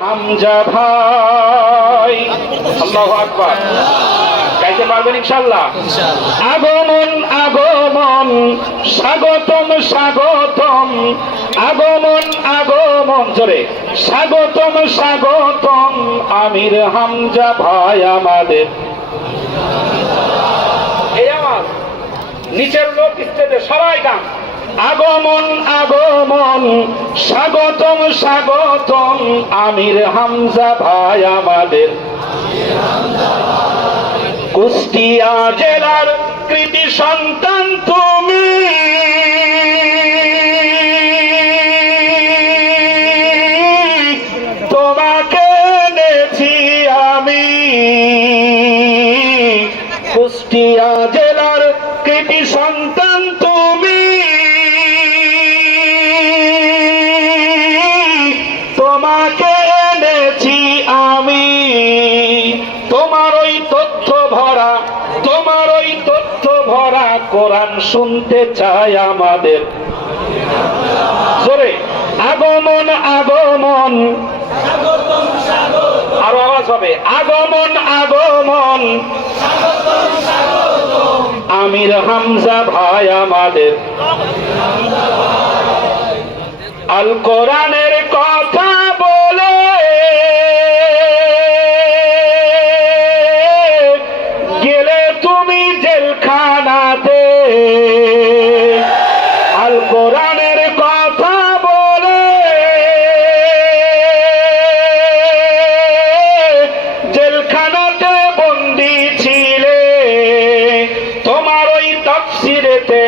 হামজা ভাই। আল্লাহু আকবার। গাইতে পারবেন ইনশাআল্লাহ? আগমন আগমন স্বাগতম স্বাগতম। আগমন আগমন। জোরে। স্বাগতম স্বাগতম আমির হামজা ভাই আমাদের। এই আমার নিচের লোক স্টেজে সবাই গান। আগমন আগমন, স্বাগতম স্বাগতম, আমির হামজা ভাই আমাদের। কুষ্টিয়া জেলার কৃতি সন্তান তুমি। তোমাকে এনেছি আমি। কুষ্টিয়া জেলার কোরআন শুনতে চাই আমাদের। জোরে, আগমন আগমন। আরও আওয়াজ হবে, আগমন আগমন। আমির হামজা ভাই আমাদের। আল কোরআনের কথা কোরআনের কথা বলে। জেলখানাতে বন্দি ছিলে। তোমার ওই তাফসিরেতে,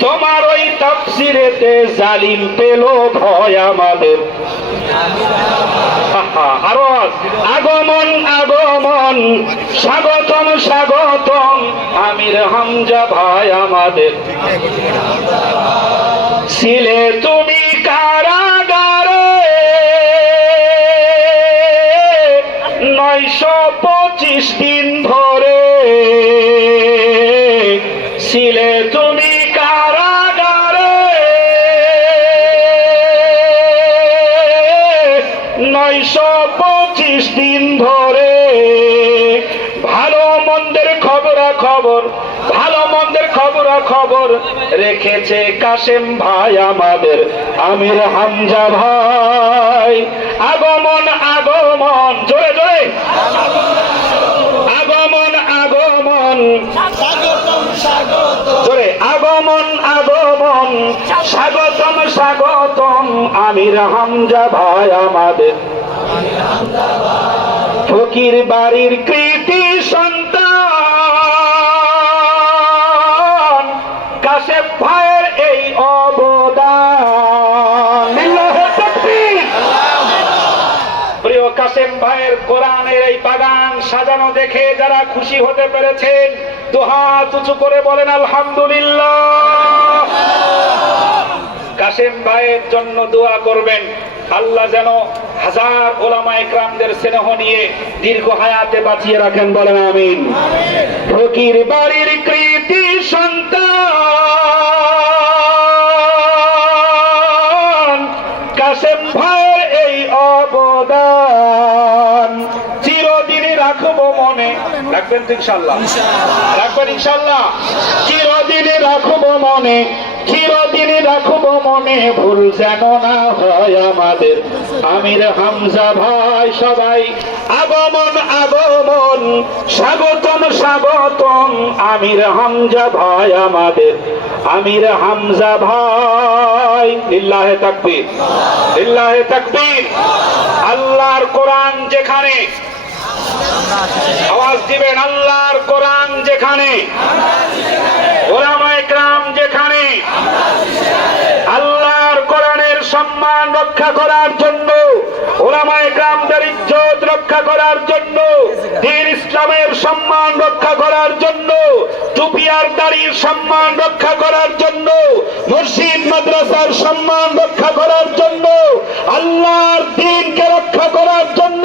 তোমার ওই তাফসিরেতে জালিম পেল ভয় আমাদের। আরও আগমন আগমন, স্বাগতম স্বাগতম, আমির হামজা ভাই আমাদের। ছিলে তুমি কারাগারে। নয়শো পঁচিশ দিন ধরে ছিলে তুমি কারাগারে। নয়শো পঁচিশ দিন ধরে ভালো মন্দের খবর খবর খবর খবর রেখেছে কাশেম ভাই আমাদের। আমির হামজা ভাই আগমন আগমন জোরে জোরে। আগমন আগমন। জোরে আগমন আগমন। স্বাগতম স্বাগতম আমির হামজা ভাই আমাদের। ফকির বাড়ির কৃতি সন্তান ভাইয়ের এই অবদান। প্রিয় কাসেম ভাইয়ের কোরআনের এই বাগান সাজানো দেখে যারা খুশি হতে পেরেছেন দুহাত উঁচু করে বলেন আলহামদুলিল্লাহ। কাসেম ভাইয়ের জন্য দোয়া করবেন আল্লাহ যেন হাজার ওলামা একরামদের স্নেহ নিয়ে দীর্ঘ হায়াতে বাঁচিয়ে রাখেন বলেন আমিন। ফকির বাড়ির কৃতি সন্তান রাখবেন তো ইনশাল্লাহ রাখবেন ইনশাল্লাহ চিরদিনই রাখব মনে চিরদিনই রাখব মনে, ভুল যেন না হয় আমাদের। আমির হামজা ভাই সবাই, আগমন আগমন, স্বাগতম স্বাগতম, আমির হামজা ভাই আমাদের। আমির হামজা ভাই, লিল্লাহে তাকবীর লিল্লাহে তাকবীর। আল্লাহর কোরআন যেখানে আওয়াজ দিবেন আল্লাহর কোরআন যেখানে ওলামা একরাম যেখানে, আল্লাহর কোরআনের সম্মান রক্ষা করার জন্য ওলামা একরামদের ইজ্জত রক্ষা করার জন্য, দিন ইসলামের সম্মান রক্ষা করার জন্য, টুপিয়ার দাড়ির সম্মান রক্ষা করার জন্য, মসজিদ, মাদ্রাসার সম্মান রক্ষা করার জন্য, আল্লাহর দিনকে রক্ষা করার জন্য